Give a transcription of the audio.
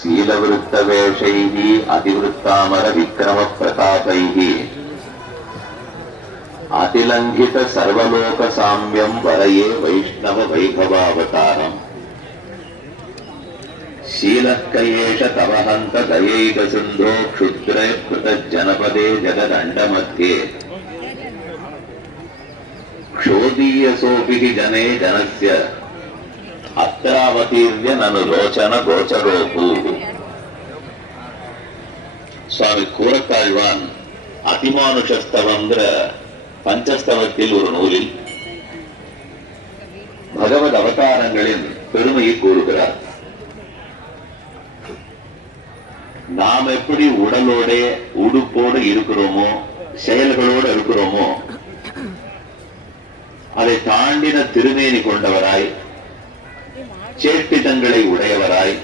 शीलवृत्तवेषैः अतिवृत्तामरविक्रमप्रतापैः अतिलङ्घित सर्वलोकसाम्यं वरये वैष्णव वैभवावतारम् शीलक्कयेष तव हन्त दयैकसिन्धो क्षुद्रे कृतज्जनपदे जगदण्डमध्ये क्षोदीयसोऽपि जने जनस्य அத்திராவதீர்ய நனு லோச்சன கோச்சரோபு. சுவாமி கூரத்தாழ்வான் அதிமானுஷஸ்தவங்கிற பஞ்சஸ்தவத்தில் ஒரு நூலில் பகவத் அவதாரங்களின் பெருமையை கூறுகிறார். நாம் எப்படி உடலோட உடுப்போடு இருக்கிறோமோ, செயல்களோடு இருக்கிறோமோ, அதை தாண்டின திருமேனி கொண்டவராய், சேட்டிதங்களை உடையவராய்,